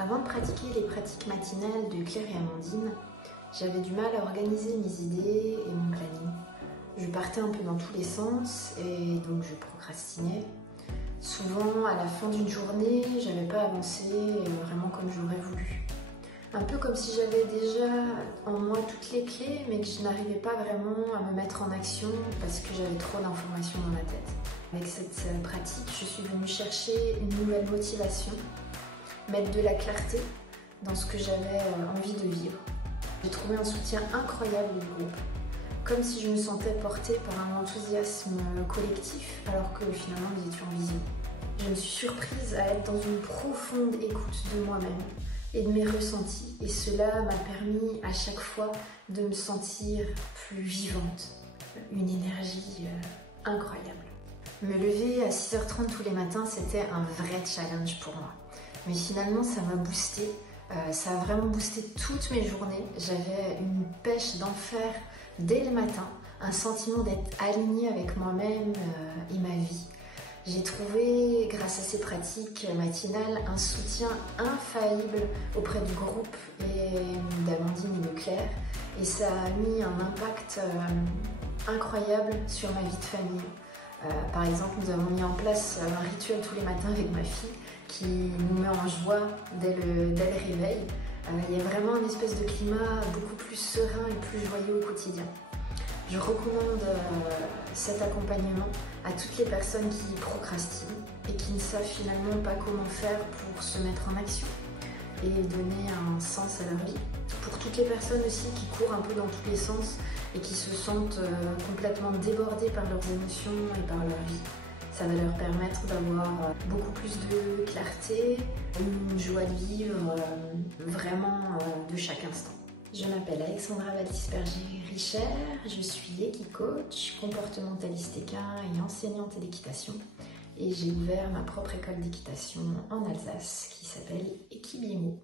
Avant de pratiquer les pratiques matinales de Claire et Amandine, j'avais du mal à organiser mes idées et mon planning. Je partais un peu dans tous les sens et donc je procrastinais. Souvent, à la fin d'une journée, j'avais pas avancé vraiment comme j'aurais voulu. Un peu comme si j'avais déjà en moi toutes les clés, mais que je n'arrivais pas vraiment à me mettre en action parce que j'avais trop d'informations dans ma tête. Avec cette pratique, je suis venue chercher une nouvelle motivation, mettre de la clarté dans ce que j'avais envie de vivre. J'ai trouvé un soutien incroyable du groupe, comme si je me sentais portée par un enthousiasme collectif alors que finalement nous étions en visio. Je me suis surprise à être dans une profonde écoute de moi-même et de mes ressentis, et cela m'a permis à chaque fois de me sentir plus vivante, une énergie incroyable. Me lever à 6h30 tous les matins, c'était un vrai challenge pour moi. Mais finalement, ça m'a boosté. Ça a vraiment boosté toutes mes journées. J'avais une pêche d'enfer dès le matin, un sentiment d'être alignée avec moi-même et ma vie. J'ai trouvé, grâce à ces pratiques matinales, un soutien infaillible auprès du groupe et d'Amandine et de Claire. Et ça a mis un impact incroyable sur ma vie de famille. Par exemple, nous avons mis en place un rituel tous les matins avec ma fille qui nous met en joie dès le réveil. Il y a vraiment une espèce de climat beaucoup plus serein et plus joyeux au quotidien. Je recommande cet accompagnement à toutes les personnes qui procrastinent et qui ne savent finalement pas comment faire pour se mettre en action et donner un sens à leur vie. Pour toutes les personnes aussi qui courent un peu dans tous les sens et qui se sentent complètement débordées par leurs émotions et par leur vie. Ça va leur permettre d'avoir beaucoup plus de clarté, une joie de vivre vraiment de chaque instant. Je m'appelle Alexandra Valtis-Berger-Richer, je suis équicoach, comportementaliste équin et enseignante d'équitation. Et j'ai ouvert ma propre école d'équitation en Alsace qui s'appelle Equibiemo.